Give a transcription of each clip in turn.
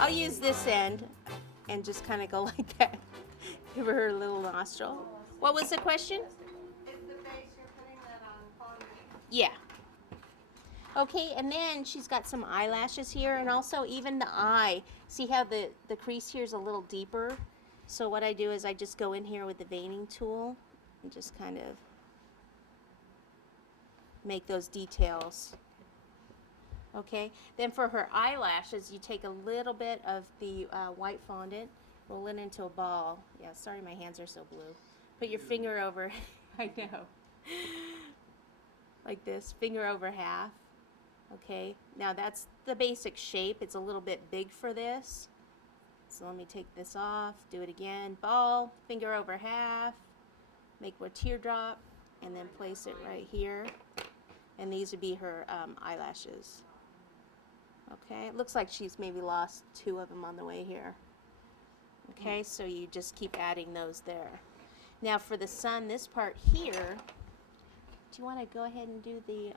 I'll use this end and just kind of go like that. Give her a little nostril. What was the question? Is the base you're putting that on fondant? Yeah. Okay, and then she's got some eyelashes here, and also even the eye. See how the crease here is a little deeper? So what I do is I just go in here with the veining tool and just kind of make those details. Okay, then for her eyelashes, you take a little bit of the white fondant, roll it into a ball. Yeah, sorry my hands are so blue. Put your finger over, I know, like this, finger over half. Okay, now that's the basic shape. It's a little bit big for this. So let me take this off, do it again. Ball, finger over half, make a teardrop, and then place it right here. And these would be her eyelashes. Okay, it looks like she's maybe lost 2 of them on the way here. Okay, so you just keep adding those there. Now for the sun, this part here, do you want to go ahead and do the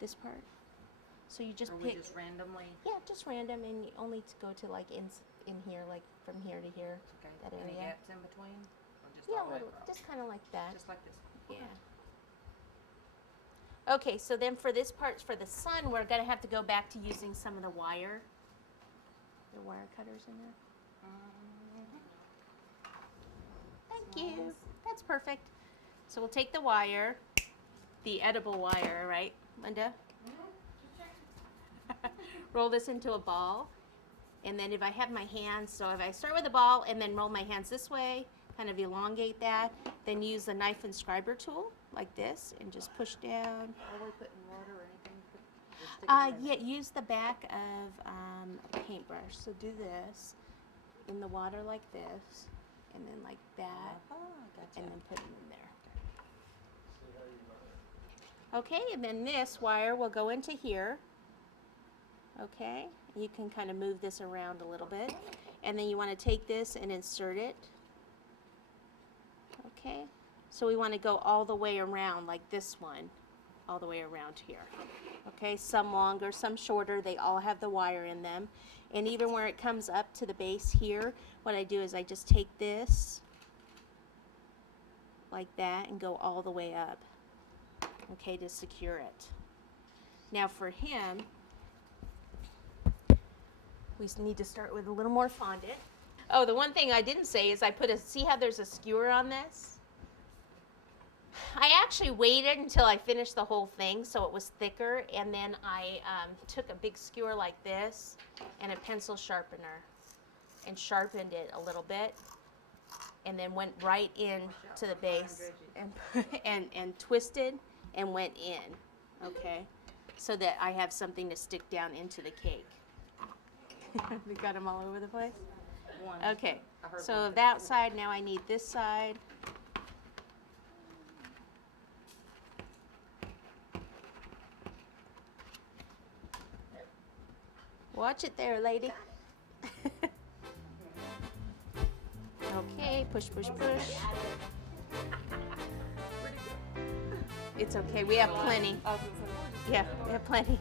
this part? So you just pick. Just randomly? Yeah, just random, and you only to go to like in here, like from here to here. Okay. That area. Any gaps in between? Or just Yeah, all the way little, across? just kind of like that. Just like this. Yeah. Okay, so then for this part, for the sun, we're going to have to go back to using some of the wire. The wire cutters in there. Thank you. That's perfect. So we'll take the wire, the edible wire, right, Linda? Roll this into a ball. And then if I have my hands, so if I start with a ball and then roll my hands this way, kind of elongate that, then use the knife and scriber tool like this and just push down. Are we putting water or anything? Yeah, use the back of a paintbrush. So do this in the water like this, and then like that, Gotcha. and then put it in there. Okay, and then this wire will go into here. Okay, you can kind of move this around a little bit, and then you want to take this and insert it. Okay, so we want to go all the way around, like this one, all the way around here. Okay, some longer, some shorter, they all have the wire in them. And even where it comes up to the base here, what I do is I just take this like that and go all the way up, okay, to secure it. Now for him, we need to start with a little more fondant. Oh, the one thing I didn't say is I put see how there's a skewer on this? I actually waited until I finished the whole thing so it was thicker, and then I took a big skewer like this and a pencil sharpener and sharpened it a little bit, and then went right in to the base and twisted and went in, okay, so that I have something to stick down into the cake. We got them all over the place? One. Okay, so that side, now I need this side. Watch it there, lady. Okay, push, push, push. It's okay, we have plenty. Yeah, we have plenty.